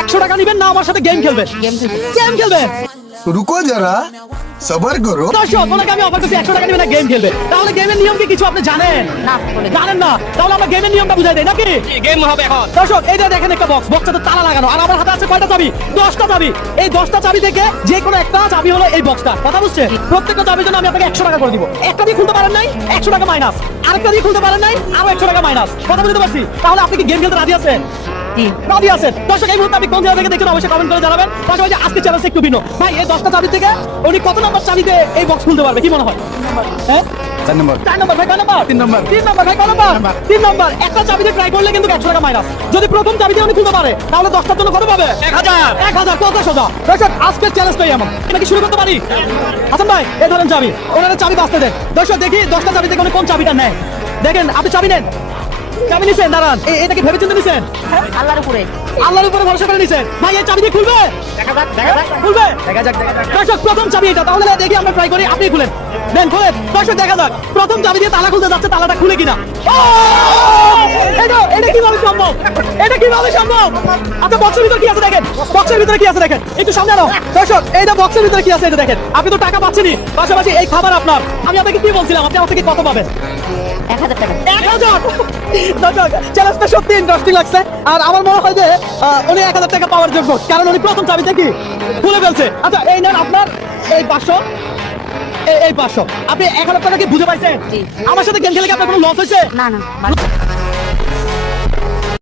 100 টাকা নেবেন না আমার সাথে গেম খেলবেন? গেম খেলবেন। रुको जरा सबर करो। দর্শক ওনাকে আমি অফার করছি 100 টাকা নেবেন না গেম খেলবে। তাহলে গেমের নিয়ম কি কিছু আপনি জানেন? না, জানেন না? তাহলে আমরা গেমের নিয়মটা বুঝাই দেই নাকি? গেম হবে এখন। দর্শক এই যে দেখেন একটা বক্স, বক্সটাতে তালা লাগানো, আর আমার হাতে আছে কয়টা চাবি? 10টা চাবি। এই 10টা চাবি থেকে যে কোনো একটা চাবি হলো এই বক্সটা। কথা বুঝছে? প্রত্যেকটা চাবির জন্য আমি আপনাকে 100 টাকা করে দিব। একটা দিয়ে খুলতে পারেন নাই, 100 টাকা মাইনাস। আরেকটা দিয়ে খুলতে পারেন নাই, আরো 100 টাকা মাইনাস। কথা বুঝতে পারছি? তাহলে আপনি কি গেম খেলতে রাজি আছেন? রাজি আছেন? দর্শক এই মুহূর্তে আপনি কোন জায়গা থেকে দেখছেন অবশ্যই কমেন্ট করে জানাবেন। পাশাপাশি আজকে চ্যালেঞ্জ একটু ভিন্ন। ভাই এই 10টা চাবি থেকে উনি কত নাম্বার চাবিতে এই বক্স খুলতে পারবে কি মনে হয়? হ্যাঁ 4 नंबर 4 নম্বর ভাই, কয় নম্বর? 3 नंबर 3 নম্বর ভাই, কয় নম্বর? 3 নম্বর। একটা চাবিতে ট্রাই করলে কিন্তু 100 টাকা মাইনাস। যদি প্রথম চাবিতে উনি খুলতে পারে তাহলে 10টার জন্য কত পাবে? 1000 1000 কত সোজা। দর্শক আজকের চ্যালেঞ্জটাই এমন। এটা কি শুরু করতে পারি? হাসান ভাই এই ধরেন চাবি, ওনারা চাবি বাঁচতে দেন। দর্শক দেখি 10টা চাবি থেকে উনি কোন চাবিটা নেয়। দেখেন আপনি চাবি নেন, চাবি নিছেন, দাঁড়ান। এটা কি ভেবে চিন্তে নিছেন? আল্লাহর উপরে। আল্লাহর উপরে ভরসা করে নিছেন। ভাই এই চাবি দিয়ে খুলবে? খুলবে? দর্শক প্রথম চাবি এটা, তাহলে দেখি আমরা ট্রাই করি। আপনি খুলেন, দেন খুলেন। দর্শক দেখা যাক প্রথম চাবি দিয়ে তালা খুলতে যাচ্ছে, তালাটা খুলে কিনা। এটা কিভাবে সম্ভব? এটা কিভাবে সম্ভব? আচ্ছা বক্সের ভিতরে কি আছে দেখেন, বক্সের ভিতরে কি আছে দেখেন, একটু সামনে আনো। দর্শক এইটা বক্সের ভিতরে কি আছে এটা দেখেন। আপনি তো টাকা পাচ্ছেনই, পাশাপাশি এই খাবার আপনার। আমি আপনাকে কি বলছিলাম, আপনি আমার থেকে কত পাবেন? 1000 টাকা। 1000। দর্শক চ্যালেঞ্জটা সত্যি ইন্টারেস্টিং লাগছে। আর আমার মনে হয় যে উনি 1000 টাকা পাওয়ার যোগ্য, কারণ উনি প্রথম চাবিতে কি খুলে ফেলছে। আচ্ছা এই নেন আপনার এই 500, এই 500। আপনি 1000 টাকা কি বুঝে পাইছেন? জি। আমার সাথে গেম খেলে কি আপনার কোনো লস হয়েছে? না।